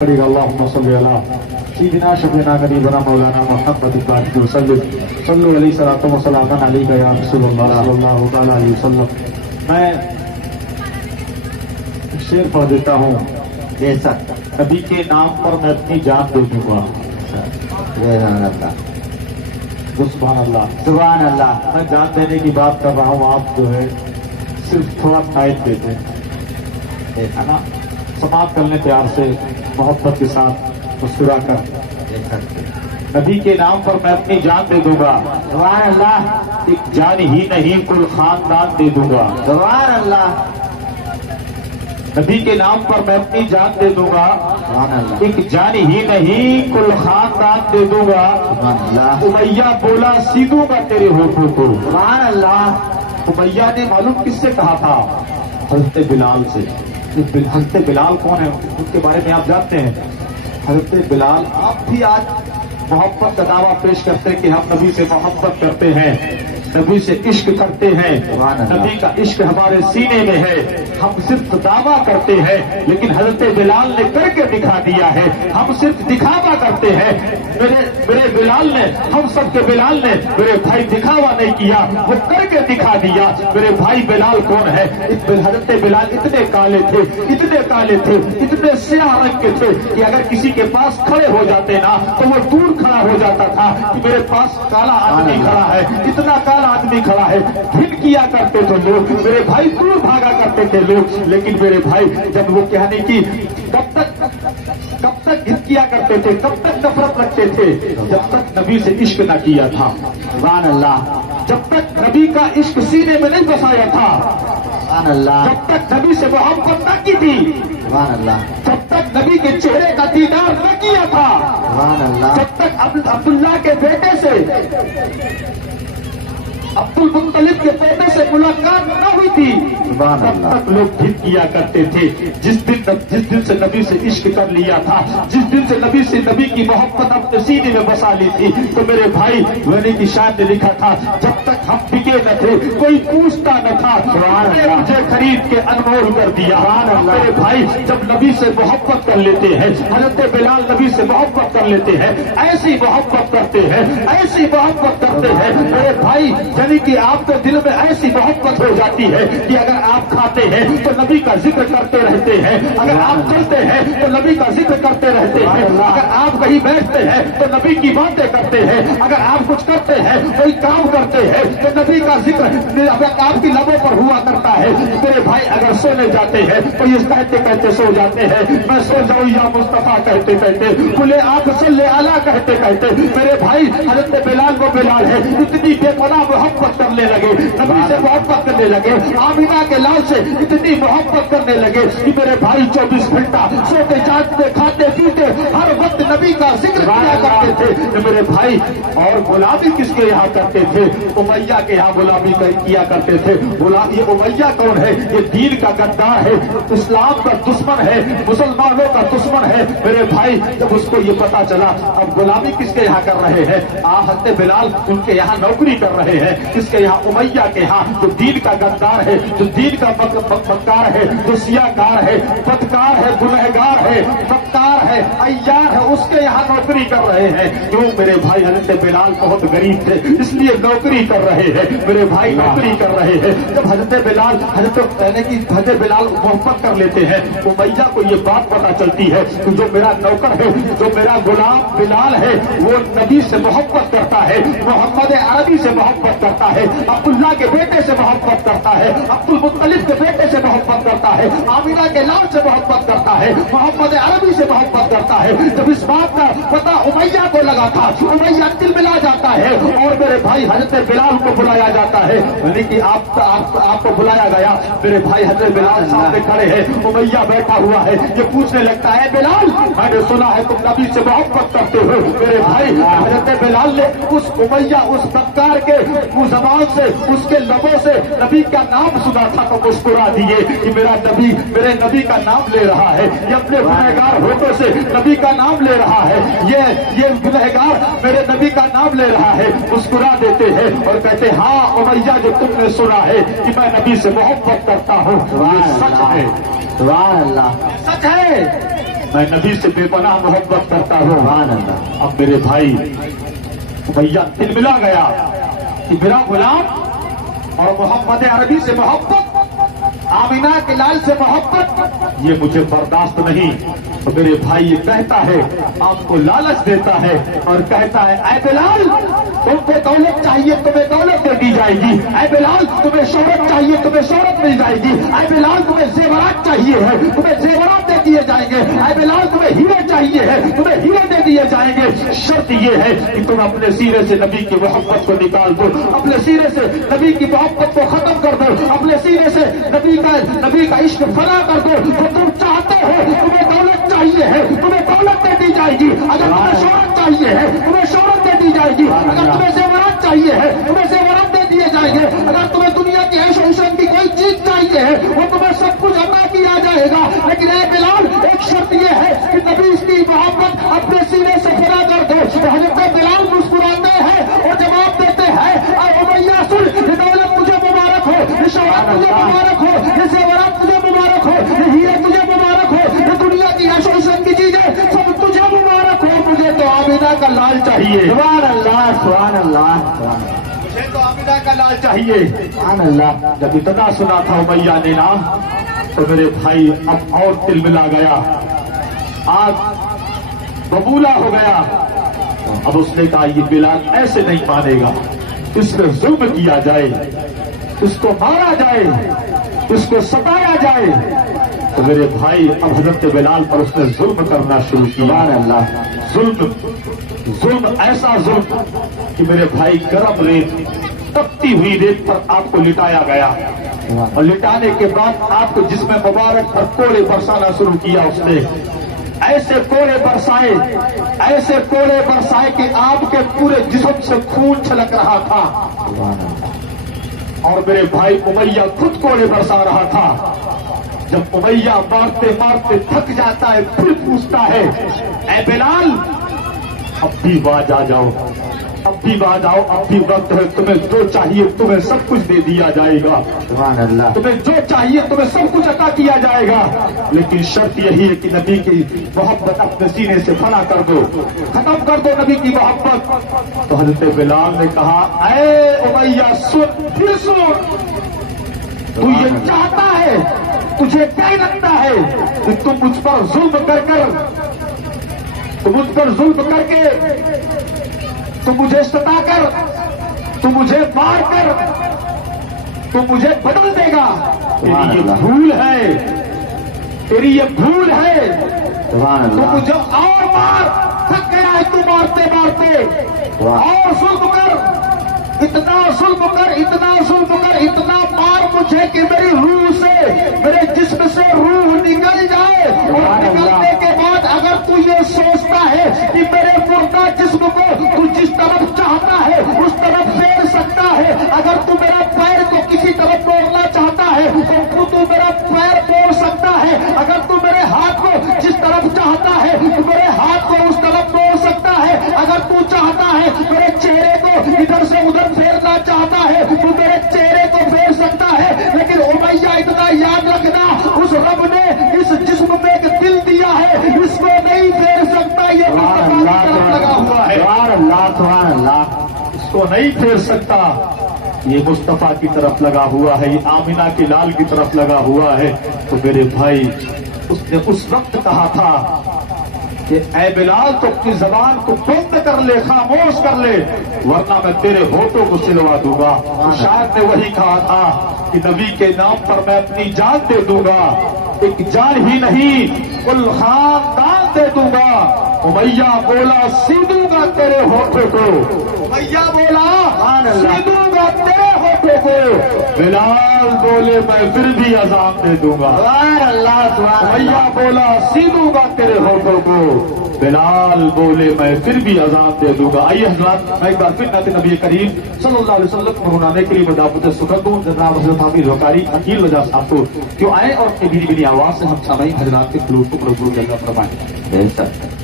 اللهم صل على سيدنا شفيعنا نبينا مولانا محمد البارك وسلم صلوا علیہ صلاۃ و سلام علیک یا رسول اللہ صلی اللہ تعالی علیہ وسلم۔ میں شعر پڑھ دیتا ہوں۔ جیسا نبی کے نام پر میں اپنی جان دے دوں گا۔ سبحان اللہ سبحان اللہ۔ میں جان دینے کی بات کر رہا ہوں، آپ جو ہے صرف تھوڑا ٹائم دیتے ہیں نا، سماعت کرنے پیار سے محبت کے ساتھ مسکرا کر نبی کے نام پر میں اپنی جان دے دوں گا۔ سبحان اللہ ایک جان ہی نہیں کل خاندان دے دوں گا۔ سبحان اللہ نبی کے نام پر میں اپنی جان دے دوں گا۔ سبحان اللہ ایک جان ہی نہیں کل خاندان دے دوں گا۔ سبحان اللہ امیہ بولا سیدوں گا تیرے ہوٹھوں کو۔ سبحان اللہ۔ امیہ نے معلوم کس سے کہا تھا؟ حضرت بلال سے۔ حضرت بلال کون ہے؟ ان کے بارے میں آپ جانتے ہیں؟ حضرت بلال، آپ بھی آج محبت کا دعویٰ پیش کرتے ہیں کہ ہم نبی سے محبت کرتے ہیں، نبی سے عشق کرتے ہیں، نبی کا عشق ہمارے سینے میں ہے۔ ہم صرف دعویٰ کرتے ہیں لیکن حضرت بلال نے کر کے دکھا دیا ہے۔ ہم صرف دکھاوا کرتے ہیں، میرے بلال نے، ہم سب کے بلال نے میرے بھائی دکھاوا نہیں کیا، وہ کر کے دکھا دیا۔ میرے بھائی بلال کون ہے؟ حضرت بلال اتنے کالے تھے، اتنے کالے تھے، اتنے سیاہ رنگ کے تھے کہ اگر کسی کے پاس کھڑے ہو جاتے نا تو وہ دور کھڑا ہو جاتا تھا کہ میرے پاس کالا آدمی کھڑا ہے، اتنا کالا آدمی کھڑا ہے۔ پھر کیا کرتے تھے لوگ، میرے بھائی دور بھاگا کرتے تھے لوگ، لیکن میرے بھائی جب وہ کہنے کی کب تک ضد کیا کرتے تھے، کب تک نفرت رکھتے تھے؟ جب تک نبی سے عشق نہ کیا تھا۔ سبحان اللہ جب تک نبی کا عشق سینے میں نہیں بسایا تھا، سبحان اللہ جب تک نبی سے محبت نہ کی تھی، سبحان اللہ جب تک نبی کے چہرے کا دیدار نہ کیا تھا، سبحان اللہ جب تک عبداللہ کے بیٹے سے، عبد المطلب کے بیٹے سے ملاقات نہ ہوئی تھی، سبحان تب اللہ تک لوگ ضد کیا کرتے تھے۔ جس دن سے نبی سے عشق کر لیا تھا، جس دن سے نبی کی محبت اپنے سینے میں بسا لی تھی، تو میرے بھائی غنی کی شاعر نے لکھا تھا، جب تک ہم بکے نہ تھے کوئی پوچھتا نہ تھا، مجھے خرید کے انمول کر دیا۔ میرے بھائی جب نبی سے محبت کر لیتے ہیں، حضرت بلال نبی سے محبت کر لیتے ہیں، ایسی محبت کرتے ہیں، ایسی محبت کرتے ہیں میرے بھائی، یعنی کہ آپ کے دل میں ایسی محبت ہو جاتی ہے کہ اگر آپ کھاتے ہیں تو نبی کا ذکر کرتے رہتے ہیں، اگر آپ چلتے ہیں تو نبی کا ذکر کرتے رہتے ہیں، اگر آپ کہیں بیٹھتے ہیں تو نبی کی باتیں کرتے ہیں، اگر آپ کچھ کرتے ہیں کوئی کام کرتے ہیں تو نبی کا ذکر آپ کی لبوں پر ہوا کرتا ہے۔ میرے بھائی اگر سونے جاتے ہیں تو یہ کہتے کہتے سو جاتے ہیں، میں سو جاؤں یا مصطفیٰ کہتے کہتے، بولے آپ صلی اعلیٰ کہتے کہتے میرے بھائی حضرت بلال کو بلال ہے اتنی بے پناہ محبت کرنے لگے، نبی سے محبت کرنے لگے، آمینہ کے لال سے اتنی محبت کرنے لگے کہ میرے بھائی 24 گھنٹہ سوتے جاگتے کھاتے پیتے ہر وقت نبی کا ذکر کیا کرتے تھے میرے بھائی۔ اور غلامی کس کے یہاں کرتے تھے؟ امیہ کے یہاں غلامی کیا کرتے تھے۔ یہ امیہ کون ہے؟ یہ دین کا غدار ہے، اسلام کا دشمن ہے، مسلمانوں کا دشمن ہے میرے بھائی۔ جب اس کو یہ پتا چلا اب غلامی کس کے یہاں کر رہے ہیں؟ حضرت بلال ان کے یہاں نوکری کر رہے ہیں، کس کے یہاں؟ امیہ کے یہاں، جو دین کا غدار ہے، جو دین کا مکار ہے، جو سیاہ کار ہے، بدکار ہے، گنہگار ہے، مکار ہے، عیار ہے، اس کے یہاں نوکری کر رہے ہیں۔ کیوں میرے بھائی؟ حضرت بلال بہت غریب تھے اس لیے نوکری کر رہے ہیں میرے بھائی، نوکری کر رہے ہیں۔ جب حضرت بلال حضرت بلال محبت کر لیتے ہیں، امیہ کو یہ بات پتا چلتی ہے کہ جو میرا نوکر ہے، جو میرا غلام بلال ہے، وہ نبی سے محبت کرتا ہے، محمد عربی سے محبت کرتا ہے، عبداللہ کے بیٹے سے محبت کرتا ہے، عبد المطلب کے بیٹے سے محبت کرتا ہے، آمینہ کے لال سے محبت کرتا ہے، محمد عربی سے محبت کرتا ہے۔ جب اس بات کا پتہ امیہ کو لگا تھا، امیہ دل ملا جاتا ہے اور میرے بھائی حضرت بلال کو بلایا جاتا ہے، یعنی کہ آپ کو بلایا گیا میرے بھائی۔ حضرت بلال سامنے کھڑے ہیں، امیہ بیٹھا ہوا ہے، یہ پوچھنے لگتا ہے بلال میں نے سنا ہے تم نبی سے محبت کرتے ہو میرے بھائی۔ حضرت بلال نے اس امیہ اس بدکار کے زبان سے، اس کے لبوں سے نبی کا نام سنا تھا تو مسکرا دیے کہ میرا نبی میرے نبی کا نام لے رہا ہے، یہ اپنے گنہگار ہوٹوں سے نبی کا نام لے رہا ہے، یہ گنہگار میرے نبی کا نام لے رہا ہے۔ مسکرا دیتے ہیں اور کہتے ہاں امیہ جو تم نے سنا ہے کہ میں نبی سے محبت کرتا ہوں، یہ سچ ہے، سبحان اللہ سچ ہے۔ میں نبی سے بے پناہ محبت کرتا ہوں. سبحان اللہ. اب میرے بھائی بھیا دل ملا گیا کہ میرا غلام اور محمد عربی سے محبت، آمینہ کے لال سے محبت، یہ مجھے برداشت نہیں. تو میرے بھائی یہ کہتا ہے، آپ کو لالچ دیتا ہے اور کہتا ہے اے بلال تم کو دولت چاہیے تمہیں دولت دے دی جائے گی، اے بلال تمہیں شہرت چاہیے تمہیں شہرت مل جائے گی، اے بلال تمہیں زیورات چاہیے ہے تمہیں زیورات دے دیے جائیں گے، اے بلال تمہیں ہیرے چاہیے ہے تمہیں ہیرے دے دیے جائیں گے. شرط یہ ہے کہ تم اپنے سینے سے نبی کی محبت کو نکال دو، اپنے سینے سے نبی کی محبت کو ختم کر دو، اپنے سینے سے نبی کا عشق فنا کر دو. تو تم چاہتے ہو تمہیں دولت چاہیے ہے تمہیں دولت دے دی جائے گی، اگر تمہیں شہرت چاہیے ہے تمہیں شہرت دے دی جائے گی، اگر تمہیں زیورات چاہیے ہے تمہیں زیورات دے دیے جائیں گے، اگر تمہیں دنیا کی عیش و عشرت کی کوئی چیز چاہیے ہے وہ تمہیں سب کچھ عطا کیا جائے گا. لیکن اے بلال ایک شرط یہ ہے کہ نبی کی محبت اپنے سینے سے فنا کر دو. تو حضرت بلال مسکراتے ہیں اور جواب دیتے ہیں اے امیہ سن، یہ دولت تجھے مبارک ہو، یہ شہرت تجھے مبارک ہو، یہ زیورات تجھے مبارک ہو، یہ ہیرے تجھے مبارک ہو، یہ دنیا کی عیش و عشرت کی چیزیں سب تجھے مبارک ہو. مجھے تو آمینہ کا لال چاہیے. سبحان اللہ. سبحان اللہ. سبحان اللہ. مجھے تو آمینہ کا لال چاہیے. سبحان اللہ. جب اتنا سنا تھا امیہ نے نا تو میرے بھائی اب اور دل ملا گیا، آج ببولا ہو گیا. اب اس نے کہا یہ بلال ایسے نہیں مانے گا، اس پہ ظلم کیا جائے، اس کو مارا جائے، اس کو ستایا جائے. تو میرے بھائی اب حضرت بلال پر اس نے ظلم کرنا شروع کیا. سبحان اللہ. ظلم ایسا ظلم کہ میرے بھائی گرم ریت، تپتی ہوئی ریت پر آپ کو لٹایا گیا، اور لٹانے کے بعد آپ کو جسم مبارک پر کوڑے برسانا شروع کیا. اس نے ایسے کوڑے برسائے کہ آپ کے پورے جسم سے خون چھلک رہا تھا. سبحان اللہ. اور میرے بھائی امیہ خود کوڑے برسا رہا تھا. جب امیہ مارتے مارتے تھک جاتا ہے پھر پوچھتا ہے اے بلال اب بھی باز آ جاؤ، اب بھی باز آؤ، اب بھی وقت ہے، تمہیں جو چاہیے تمہیں سب کچھ دے دیا جائے گا، سبحان اللہ. تمہیں جو چاہیے تمہیں سب کچھ عطا کیا جائے گا. لیکن شرط یہی ہے کہ نبی کی محبت اپنے سینے سے فنا کر دو، ختم کر دو نبی کی محبت. تو حضرت بلال نے کہا اے امیہ سن، پھر سن، تو یہ چاہتا ہے، تجھے کیا لگتا ہے کہ تم مجھ پر ظلم کر کے، تم مجھے ستا کر، تم مجھے مار کر تو مجھے بدل دے گا؟ تیری یہ بھول ہے، تیری یہ بھول ہے. سبحان تو اللہ. مجھے اور مار، تھک گیا ہے تو مارتے مارتے، اور ظلم کر، اتنا ظلم کر، اتنا ظلم کر، اتنا مار مجھے کہ میری روح سے، میرے جسم سے روح نکل جائے. اور نکلنے کے بعد اگر تو یہ سوچتا ہے کہ میرے مردہ جسم کو تو جس طرف چاہتا ہے اس طرف پھیر سکتا ہے، اگر تو میرا پیر کو کسی طرف موڑنا چاہتا ہے تو میرا پیر موڑ سکتا ہے، اگر تو میرے ہاتھ کو جس طرف چاہتا ہے تو میرے ہاتھ کو اس طرف موڑ سکتا ہے، اگر تو چاہتا ہے میرے چہرے کو ادھر سے ادھر پھیرنا چاہتا ہے تو میرے چہرے کو پھیر سکتا ہے. لیکن امیہ اتنا یاد رکھنا، اس رب نے اس جسم میں ایک دل دیا ہے، اس کو نہیں پھیر سکتا. یہ مصطفیٰ کی طرف لگا ہوا ہے، سبحان اللہ. سبحان اللہ. اس کو نہیں پھیر سکتا. یہ مصطفیٰ کی طرف لگا ہوا ہے، یہ آمینہ کے لال کی طرف لگا ہوا ہے. تو میرے بھائی اس نے اس وقت کہا تھا کہ اے بلال تو اپنی زبان کو بند کر لے، خاموش کر لے، ورنہ میں تیرے ہونٹوں کو سلوا دوں گا. شاید نے وہی کہا تھا کہ نبی کے نام پر میں اپنی جان دے دوں گا، ایک جان ہی نہیں کل خاندان دے دوں گا. امیہ بولا سیدوں گا تیرے ہونٹوں کو، امیہ بولا سیدوں گا تیرے ہونٹوں کو. بلال بولے میں پھر بھی اذان دے دوں گا. سبحان اللہ. سبحان اللہ. امیہ بولا سیدوں گا تیرے ہونٹوں کو، بلال بولے میں پھر بھی اذان دے دوں گا. آئیے حضرات میں ایک بار پھر نعت نبی کریم صلی اللہ علیہ وسلم کو منانے کے لیے میں دعوت سکر دوں. جناب حضرت حامد وقاری عقیل وجہ صاحب کو کیوں آئے اور اپنی بینی آواز سے ہم سامعین حضرات کے فلوٹ کو قبول کرنا فرمائیں. بے شک.